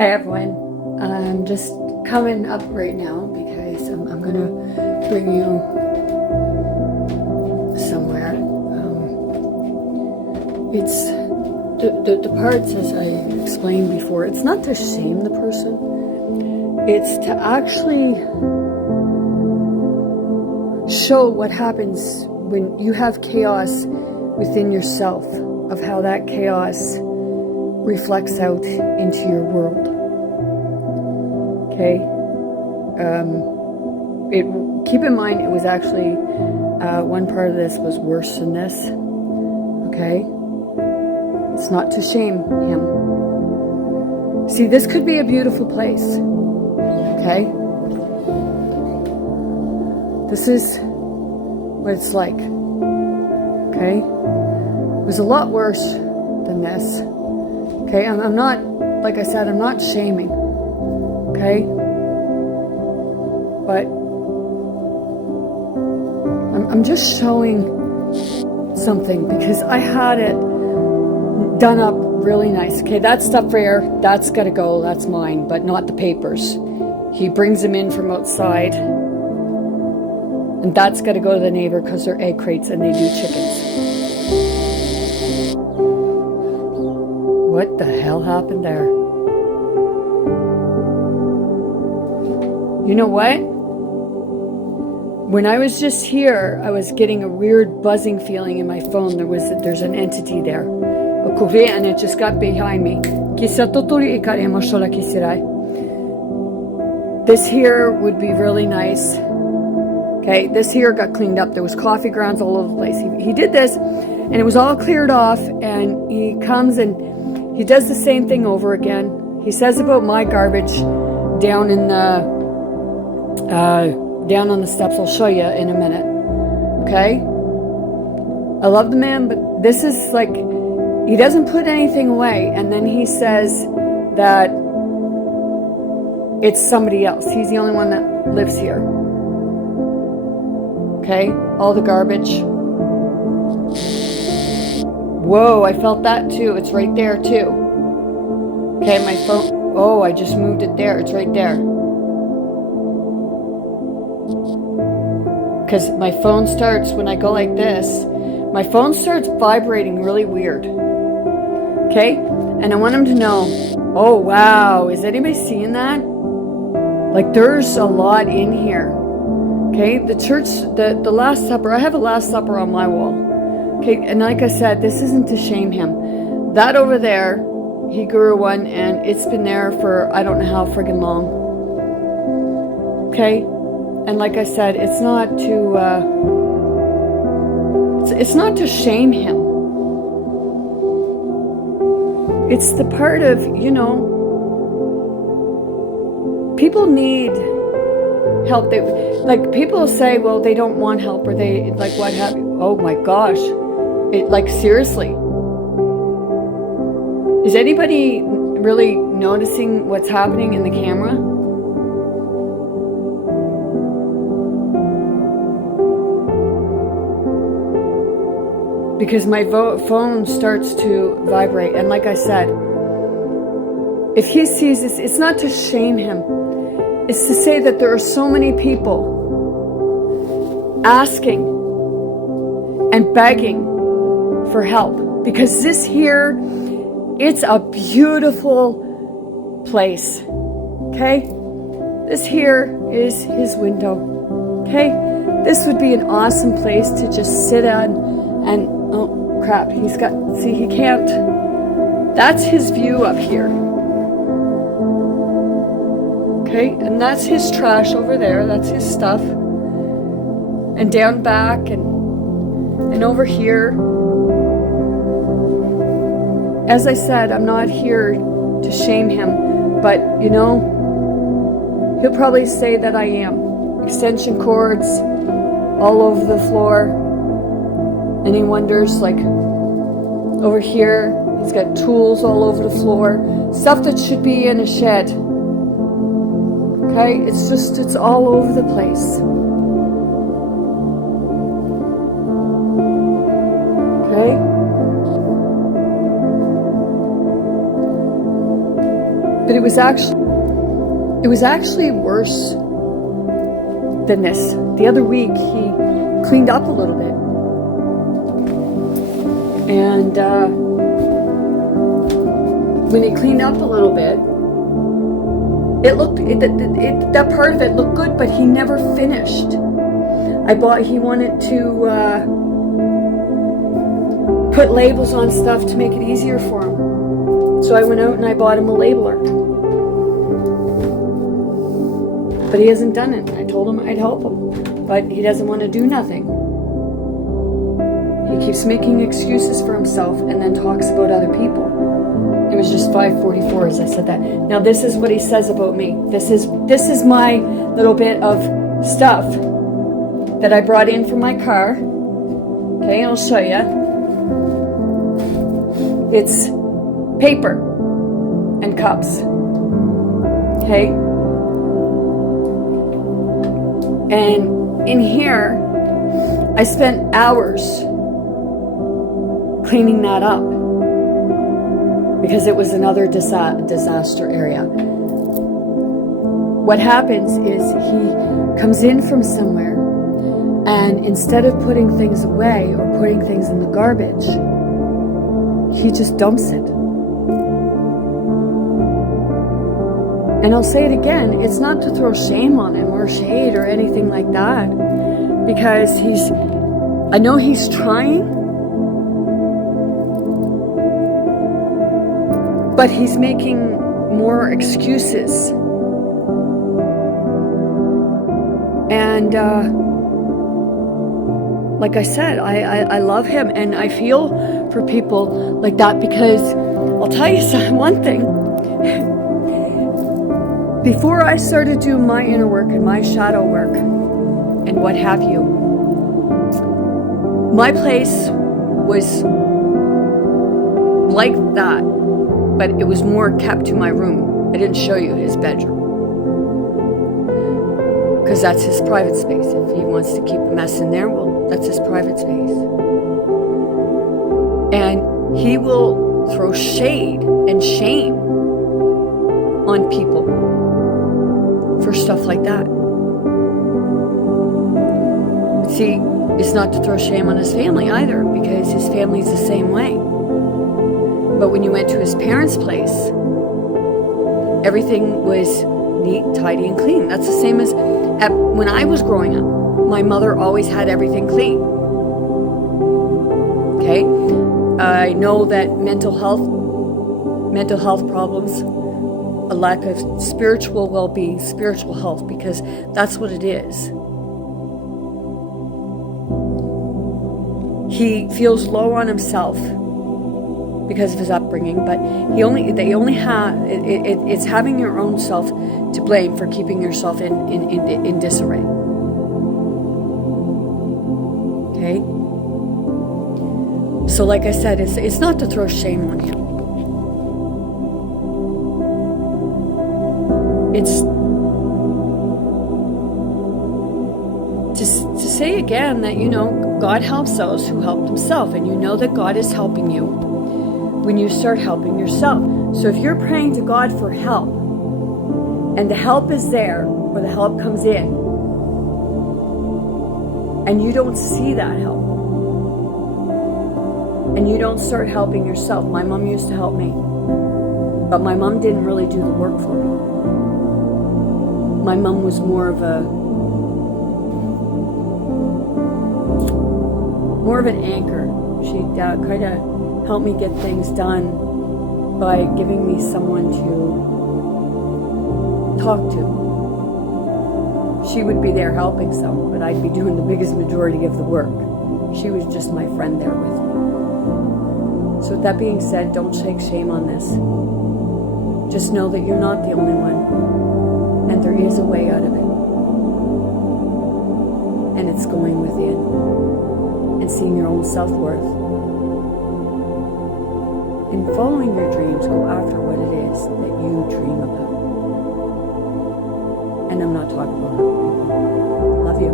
Hi everyone. I'm just coming up right now because I'm gonna bring you somewhere. It's the parts, as I explained before, it's not to shame the person. It's to actually show what happens when you have chaos within yourself, of how that chaos reflects out into your world. Okay? Keep in mind, it was actually, one part of this was worse than this. Okay? It's not to shame him. See, this could be a beautiful place. Okay? This is what it's like. Okay? It was a lot worse than this. Okay, I'm not, like I said, I'm not shaming, okay? But I'm just showing something because I had it done up really nice. Okay, that stuff there, that's got to go, that's mine, but not the papers. He brings them in from outside, and that's got to go to the neighbor because they're egg crates and they do chickens. What the hell happened there? You know what? When I was just here, I was getting a weird buzzing feeling in my phone. There's an entity there. And it just got behind me. This here would be really nice. Okay, this here got cleaned up. There was coffee grounds all over the place. He did this, and it was all cleared off, and he comes and he does the same thing over again. He says about my garbage down in the down on the steps. I'll show you in a minute. Okay? I love the man, but this is like, he doesn't put anything away, and then he says that it's somebody else. He's the only one that lives here. Okay? All the garbage. Whoa, I felt that too. It's right there too. Okay, my phone. Oh, I just moved it there. It's right there. Because my phone starts, when I go like this, my phone starts vibrating really weird. Okay? And I want him to know, oh wow, is anybody seeing that? Like, there's a lot in here. Okay? The church, the Last Supper, I have a Last Supper on my wall. Okay, and like I said, this isn't to shame him. That over there, he grew one, and it's been there for I don't know how friggin' long. Okay, and like I said, it's not to it's not to shame him. It's the part of, you know, people need help. They, like, people say, well, they don't want help, or they, like, what have you. Oh my gosh. Like, seriously. Is anybody really noticing what's happening in the camera? Because my phone starts to vibrate. And like I said, if he sees this, it's not to shame him. It's to say that there are so many people asking and begging for help, because this here, it's a beautiful place. Okay, this here is his window. Okay, this would be an awesome place to just sit on. And oh crap, he's got, see, he can't, that's his view up here. Okay, and that's his trash over there, that's his stuff, and down back, and over here. As I said, I'm not here to shame him, but, you know, he'll probably say that I am. Extension cords all over the floor, and he wonders, like, over here, he's got tools all over the floor, stuff that should be in a shed. Okay, it's all over the place. Okay? But it was actually worse than this. The other week, he cleaned up a little bit. And when he cleaned up a little bit, that part of it looked good, but he never finished. He wanted to put labels on stuff to make it easier for him. So I went out and I bought him a labeler. But he hasn't done it. I told him I'd help him, but he doesn't want to do nothing. He keeps making excuses for himself and then talks about other people. It was just 5:44 as I said that. Now this is what he says about me. This is my little bit of stuff that I brought in from my car. Okay, I'll show you. It's paper and cups. Okay? And in here, I spent hours cleaning that up because it was another disaster area. What happens is he comes in from somewhere, and instead of putting things away or putting things in the garbage, he just dumps it. And I'll say it again, it's not to throw shame on him or shade or anything like that, because I know he's trying, but he's making more excuses. And like I said, I love him, and I feel for people like that, because I'll tell you one thing. Before I started doing my inner work and my shadow work and what have you, my place was like that, but it was more kept to my room. I didn't show you his bedroom, because that's his private space. If he wants to keep a mess in there, well, that's his private space. And he will throw shade and shame on people for stuff like that. See, it's not to throw shame on his family either, because his family's the same way. But when you went to his parents' place, everything was neat, tidy, and clean. That's the same as when I was growing up. My mother always had everything clean. Okay? I know that mental health problems, a lack of spiritual well-being, spiritual health, because that's what it is. He feels low on himself because of his upbringing, but it's having your own self to blame for keeping yourself in disarray. Okay? So like I said, it's not to throw shame on him. It's to say again that, God helps those who help themselves, and you know that God is helping you when you start helping yourself. So if you're praying to God for help, and the help is there, or the help comes in, and you don't see that help, and you don't start helping yourself. My mom used to help me, but my mom didn't really do the work for me. My mom was more of an anchor. She kind of helped me get things done by giving me someone to talk to. She would be there helping some, but I'd be doing the biggest majority of the work. She was just my friend there with me. So with that being said, don't shake shame on this. Just know that you're not the only one, and there is a way out of it. And it's going within and seeing your own self-worth. And following your dreams, go after what it is that you dream about. And I'm not talking about other people. Love you.